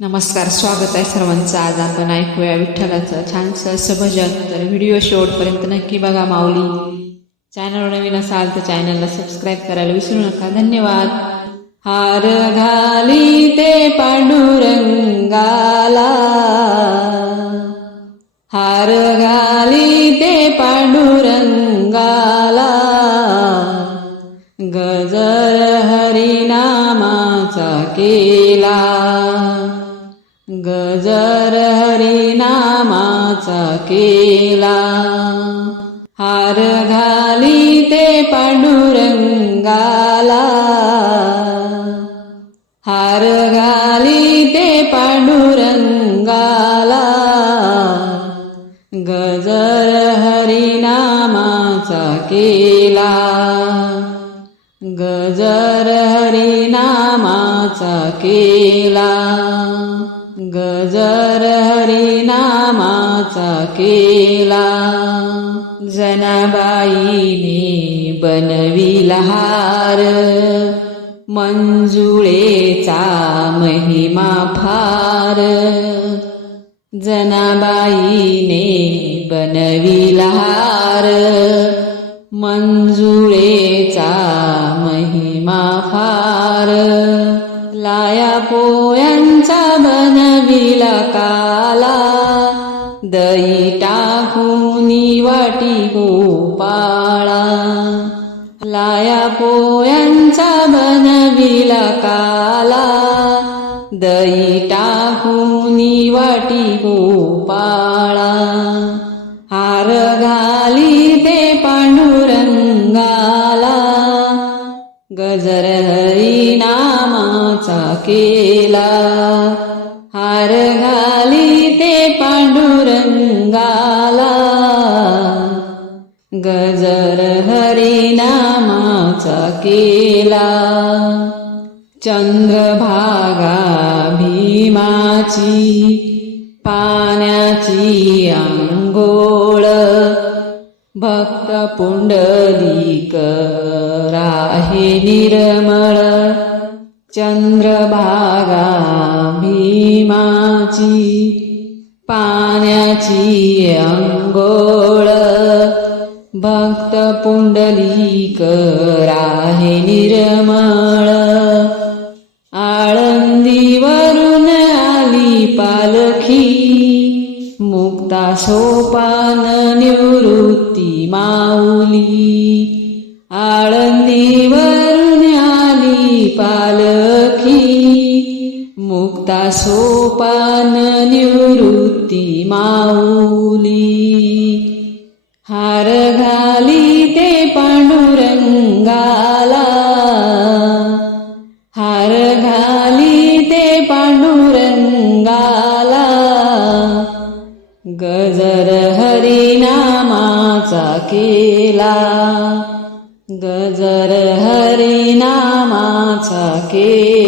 नमस्कार स्वागत आहे सर्वांचं. आज आपण ऐकूया विठ्ठलाचं छानसं असं भजन तर व्हिडिओ शेवटपर्यंत नक्की बघा माऊली. चॅनल नवीन असाल तर चॅनलला सबस्क्राईब करायला विसरू नका. धन्यवाद. हार घाली ते पांडुरंगाला. हार घाली ते पांडुर गजर हरिनामाचा केला. हार घाली ते पांडुरंगाला. हार घाली ते पांडुरंगाला. गजर हरिनामाचा केला. गजर हरिनामाचा केला. गजर हरिनामाचा केला. जनाबाईने बनविला हार मंजुळेचा महिमा फार. जनाबाईने बनविला हार मंजुळेचा महिमा फार. लाया पोयन बनविला काला दई टाकून वाटी गोपाळा. लाया पोयांचा बनविला काला दई टाकून वाटी गोपाळा. हार घाली ते पांडुरंगाला गजर हरिनामाचा केला. पांडुरंगाला गजर हरिनामाचा केला. चंद्रभागा भीमाची पाण्याची आंघोळ भक्त पुंडलिक राहे निर्मळ. चंद्रभागा भीमाची पाण्याची अंघोळ. भक्त पुंडलिक राहे निर्मळ. आळंदीवरून आली पालखी. मुक्ता सोपान निवृत्ती माऊली. आळंदीवरून आली पालखी. मुक्ता सोपान निवृत्ती माऊली. हार घाली ते पांडुरंगाला. हार घाली ते पांडुरंगाला. गजर हरिनामाचा केला. गजर हरिनामाचा केला.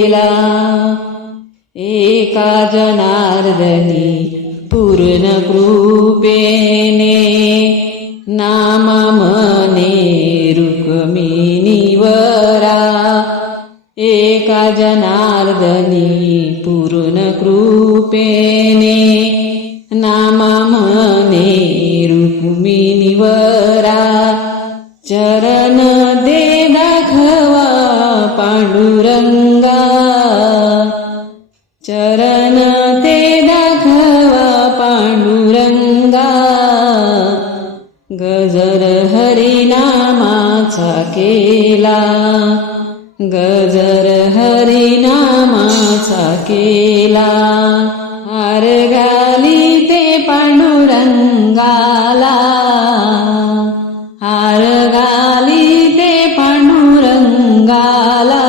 एका जनार्दनी पूर्ण कृपेने नामा मने रुक्मिणीवरा। एका जनार्दनी पूर्ण कृपेने नामा मने रुक्मिणीवरा। चरण दे पांडुरंगा गजर हरिनामाचा केला. गजर हरिनामाचा केला. हार घाली ते पांडुरंगाला. हार घाली ते पांडुरंगाला.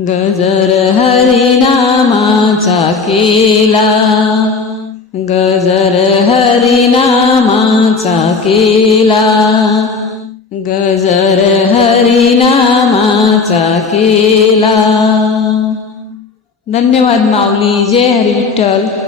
गजर नामाचा केला. गजर हरिनामाचा केला. गजर हरिनामाचा केला. धन्यवाद माऊली. जय हरी विठ्ठल.